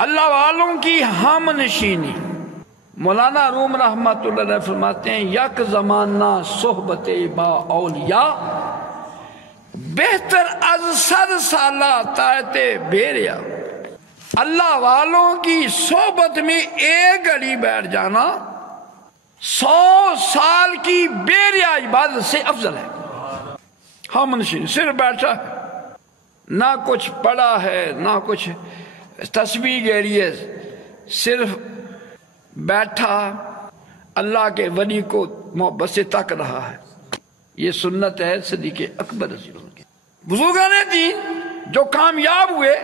اللہ والوں کی ہم نشینی۔ مولانا روم رحمۃ اللہ علیہ فرماتے ہیں یک زمانہ صحبت با اولیاء بہتر از 100 سالہ طاعت بیریا۔ اللہ والوں کی صحبت میں ایک گھڑی بیٹھ جانا 100 سال کی بیریا عبادت سے افضل ہے۔ ہم نشین صرف بیٹھا ہے، نہ کچھ پڑھا ہے، نہ کچھ تسبیح گیری ہے، صرف بیٹھا اللہ کے ولی کو محبت سے تک رہا ہے۔ یہ سنت ہے صدیق اکبر رضی اللہ عنہ کی۔ بزرگان دین جو کامیاب ہوئے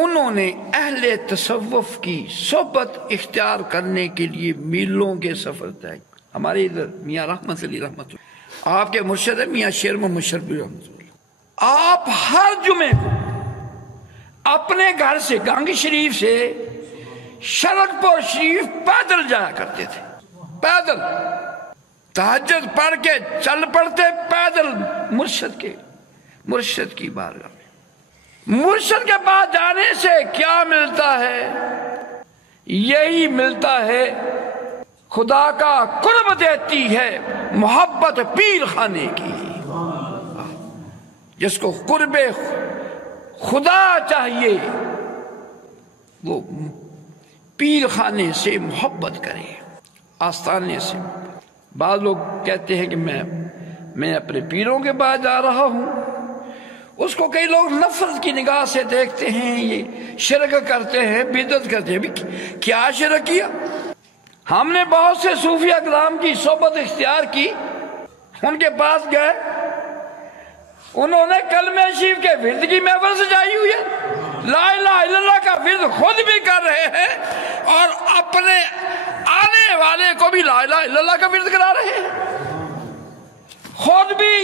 انہوں نے اہل تصوف کی صحبت اختیار کرنے کے لیے میلوں کے سفر طے۔ ہمارے ادھر میاں رحمت علی رحمت اللہ، آپ کے مرشد ہے میاں شیر محمد مشرف رحمت اللہ، آپ ہر جمعے کو اپنے گھر سے گانگی شریف سے شرک پور شریف پیدل جایا کرتے تھے، پیدل تہجد پڑھ کے چل پڑتے پیدل مرشد کی بارگاہ میں۔ مرشد کے پاس جانے سے کیا ملتا ہے؟ یہی ملتا ہے خدا کا قرب دیتی ہے محبت پیر خانے کی۔ جس کو قرب خدا چاہیے وہ پیر خانے سے محبت کرے، آستانے سے۔ بعض لوگ کہتے ہیں کہ میں اپنے پیروں کے پاس جا رہا ہوں، اس کو کئی لوگ نفرت کی نگاہ سے دیکھتے ہیں، یہ شرک کرتے ہیں، بدعت کرتے ہیں۔ کیا شرک کیا؟ ہم نے بہت سے صوفیہ کرام کی صحبت اختیار کی، ان کے پاس گئے، انہوں نے کلمہ شریف کے ورد کی محفل سجائی ہوئی ہے، لا الہ الا اللہ کا ورد خود بھی کر رہے ہیں اور اپنے آنے والے کو بھی لا الہ الا اللہ کا ورد کرا رہے ہیں، خود بھی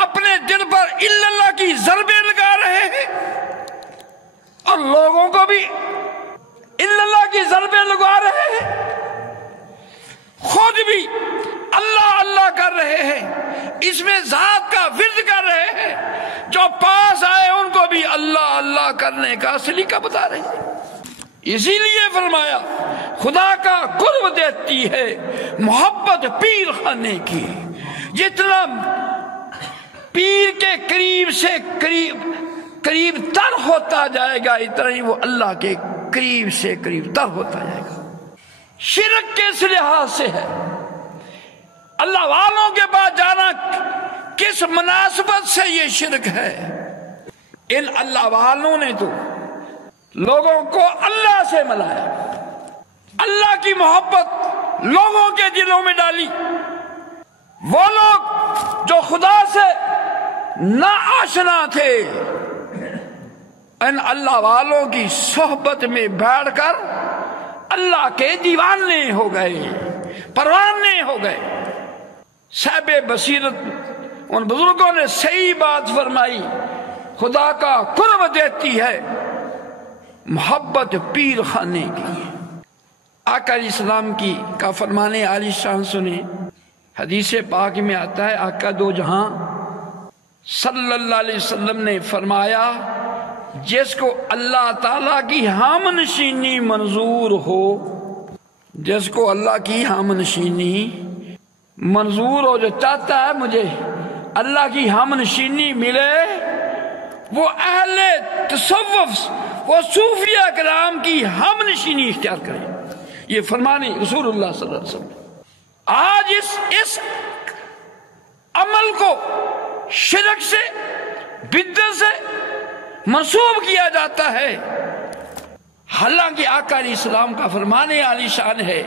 اپنے دل پر الا اللہ کی ضربیں لگا رہے ہیں اور لوگوں کو بھی الا اللہ کی ضربیں لگا رہے ہیں، خود بھی اللہ اللہ کر رہے ہیں، اس میں ذات کا ورد کر رہے ہیں، جو پاس آئے ان کو بھی اللہ اللہ کرنے کا سلیقہ بتا رہے ہیں۔ اسی لیے فرمایا خدا کا قرب دیتی ہے محبت پیر خانے کی۔ جتنا پیر کے قریب سے قریب تر ہوتا جائے گا اتنا ہی وہ اللہ کے قریب سے قریب تر ہوتا جائے گا۔ شرک کس لحاظ سے ہے؟ اللہ والوں کے پاس جانا کس مناسبت سے یہ شرک ہے؟ ان اللہ والوں نے تو لوگوں کو اللہ سے ملایا، اللہ کی محبت لوگوں کے دلوں میں ڈالی۔ وہ لوگ جو خدا سے نا آشنا تھے ان اللہ والوں کی صحبت میں بیٹھ کر اللہ کے دیوانے ہو گئے، پروانے ہو گئے۔ صاحب بصیرت ان بزرگوں نے صحیح بات فرمائی، خدا کا قرب دیتی ہے محبت پیر خانے کی۔ آقا علیہ السلام کا فرمانے عالی شان سنے، حدیث پاک میں آتا ہے آقا دو جہاں صلی اللہ علیہ وسلم نے فرمایا جس کو اللہ تعالیٰ کی ہم نشینی منظور ہو، جس کو اللہ کی ہم نشینی منظور ہو، جو چاہتا ہے مجھے اللہ کی ہم نشینی ملے، وہ اہل تصوف، وہ صوفیہ کرام کی ہم نشینی اختیار کرے۔ یہ فرمانے رسول اللہ صلی اللہ علیہ وسلم۔ آج اس عمل کو شرک سے بدعت سے منسوب کیا جاتا ہے، حالانکہ آقا علیہ السلام کا فرمانے عالی شان ہے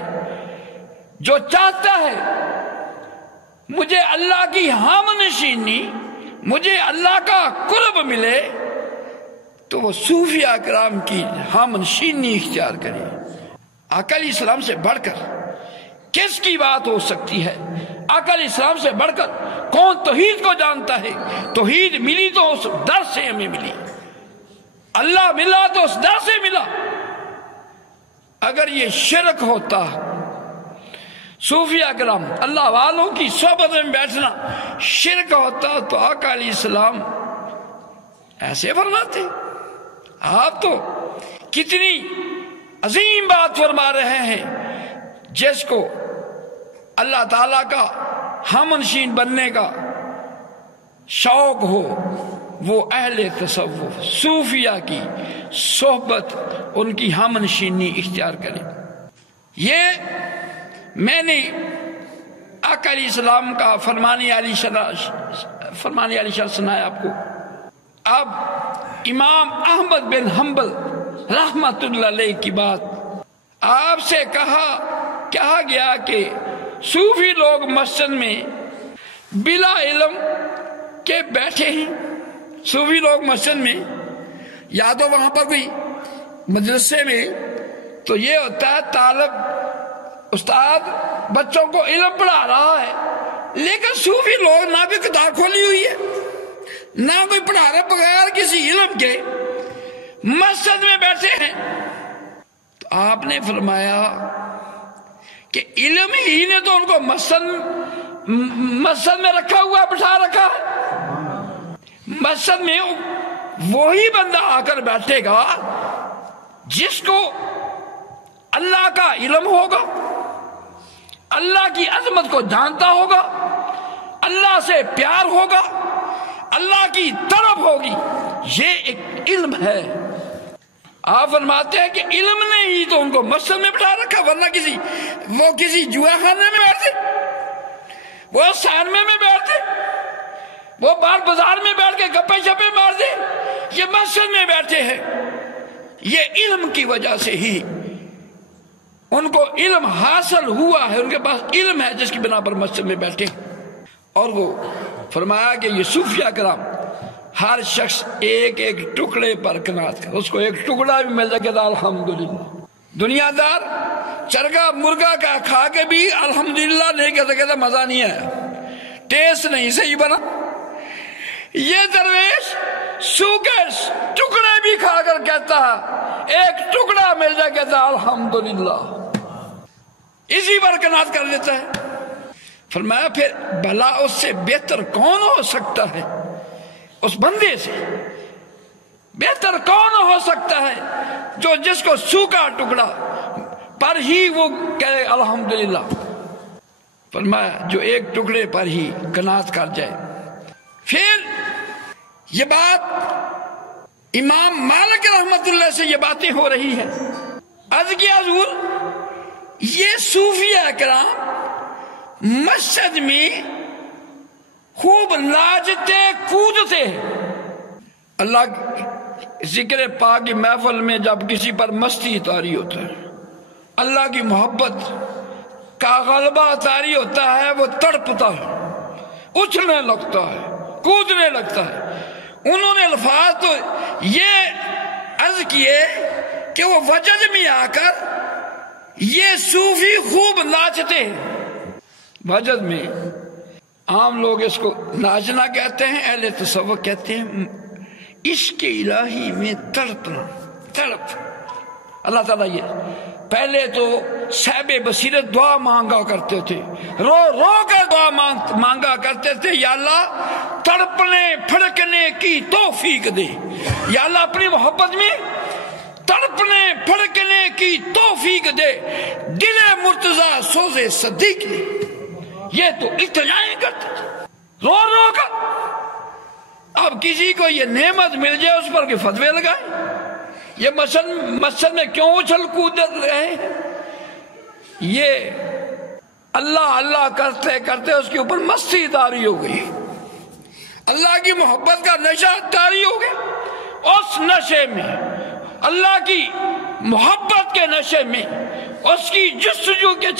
جو چاہتا ہے مجھے اللہ کی ہم نشینی، مجھے اللہ کا قرب ملے، تو وہ صوفیہ کرام کی ہم نشینی اختیار کرے۔ آقا علیہ السلام سے بڑھ کر کس کی بات ہو سکتی ہے؟ آقا علیہ السلام سے بڑھ کر کون توحید کو جانتا ہے؟ توحید ملی تو اس در سے ہمیں ملی، اللہ ملا تو اس در سے ملا۔ اگر یہ شرک ہوتا، صوفیہ کرام اللہ والوں کی صحبت میں بیٹھنا شرک ہوتا تو آقا علیہ السلام ایسے فرماتے؟ آپ تو کتنی عظیم بات فرما رہے ہیں، جس کو اللہ تعالیٰ کا ہمنشین بننے کا شوق ہو وہ اہل تصوف صوفیہ کی صحبت، ان کی ہمنشینی اختیار کرے۔ یہ میں نے آقا علیہ السلام کا فرمانے علی شرح سنایا آپ کو۔ اب امام احمد بن حنبل رحمت اللہ علیہ کی بات آپ سے کہا گیا کہ صوفی لوگ مسجد میں بلا علم کے بیٹھے ہیں۔ صوفی لوگ مسجد میں یا تو وہاں پر کوئی مدرسے میں تو یہ ہوتا ہے طالب استاد بچوں کو علم پڑھا رہا ہے، لیکن صوفی لوگ نہ کوئی کتاب کھولی ہوئی ہے نہ کوئی پڑھا رہا، بغیر کسی علم کے مسجد میں بیٹھے ہیں۔ تو آپ نے فرمایا کہ علم ہی نے تو ان کو مسجد میں رکھا ہوا، بٹھا رکھا ہے۔ مسجد میں وہی بندہ آ کر بیٹھے گا جس کو اللہ کا علم ہوگا، اللہ کی عظمت کو جانتا ہوگا، اللہ سے پیار ہوگا، اللہ کی طرف ہوگی۔ یہ ایک علم ہے۔ آپ فرماتے ہیں کہ علم نے ہی تو ان کو مسجد میں بٹھا رکھا، ورنہ وہ کسی جوا خانے میں بیٹھتے، وہ سینما میں بیٹھتے، وہ بازار میں بیٹھ کے گپے شپے مارتے، یہ مسجد میں بیٹھے ہیں۔ یہ علم کی وجہ سے ہی ان کو علم حاصل ہوا ہے، ان کے پاس علم ہے جس کی بنا پر مسجد میں بیٹھے۔ اور وہ فرمایا کہ یہ صوفیہ کرام ہر شخص ایک ایک ٹکڑے پر قناعت کر، اس کو ایک ٹکڑا بھی مل جائے گا الحمدللہ۔ دنیا دار چرگا مرغا کا کھا کے بھی الحمدللہ نہیں کہتا مزہ نہیں آیا، ٹیسٹ نہیں صحیح بنا۔ یہ درویش سوکھے ٹکڑے بھی کھا کر کہتا ہے ایک ٹکڑا مل جائے کہتا الحمدللہ، اسی پر قناعت کر لیتا ہے۔ فرمایا پھر بھلا اس سے بہتر کون ہو سکتا ہے، اس بندے سے بہتر کون ہو سکتا ہے جو جس کو سوکھا ٹکڑا پر ہی وہ کہے الحمدللہ۔ فرمایا جو ایک ٹکڑے پر ہی قناعت کر جائے۔ پھر یہ بات امام مالک رحمت اللہ سے یہ باتیں ہو رہی ہیں۔ عرض کیا حضور یہ صوفیہ کرام مسجد میں خوب ناچتے کودتے ہیں۔ اللہ ذکر پاک کی محفل میں جب کسی پر مستی طاری ہوتا ہے، اللہ کی محبت کا غلبہ طاری ہوتا ہے، وہ تڑپتا ہے، اچھلنے لگتا ہے، کودنے لگتا ہے۔ انہوں نے الفاظ تو یہ عرض کیے کہ وہ وجد میں آ کر یہ صوفی خوب ناچتے ہیں۔ وجد میں عام لوگ اس کو ناچنا کہتے ہیں، اہل تصوف کہتے ہیں عشق الہی میں تڑپنا، تڑپ۔ اللہ تعالیٰ یہ پہلے تو صاحب بصیرت دعا مانگا کرتے تھے، رو رو کر دعا مانگا کرتے تھے، یا اللہ تڑپنے پھڑکنے کی توفیق دے، یا اللہ اپنی محبت میں تڑپنے پھڑکنے کی توفیق دے، دل مرتضیٰ سوز صدیق دے۔ یہ تو التجائیں کرتے تھے رو رو کر۔ اب کسی کو یہ نعمت مل جائے اس پر کے فتوے لگائیں، یہ مسجد میں کیوں اچھل کود رہے ہیں؟ یہ اللہ اللہ کرتے کرتے اس کے اوپر مستی طاری ہو گئی، اللہ کی محبت کا نشہ طاری ہو گیا۔ اس نشے میں، اللہ کی محبت کے نشے میں، اس کی جستجو کے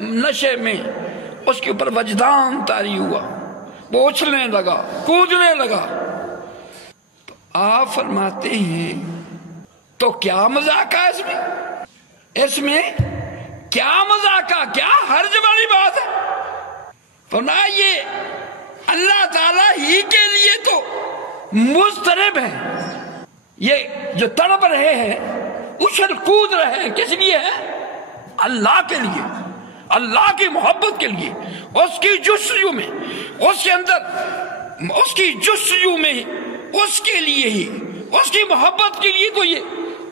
نشے میں اس کے اوپر وجدان طاری ہوا، وہ اچھلنے لگا، کودنے لگا۔ تو آپ فرماتے ہیں تو کیا مذاق ہے اس میں کیا مذاق، کیا حرج والی بات ہے؟ فرمایا یہ اللہ تعالیٰ ہی کے لیے تو مضطرب ہے، یہ جو تڑپ رہے ہیں، اچھل کود رہے ہیں، کس لیے ہے؟ اللہ کے لیے، اللہ کی محبت کے لیے، اس کی جستجو میں، اس کے اندر، اس کی جستجو میں، اس کے لیے ہی، اس کی محبت کے لیے تو یہ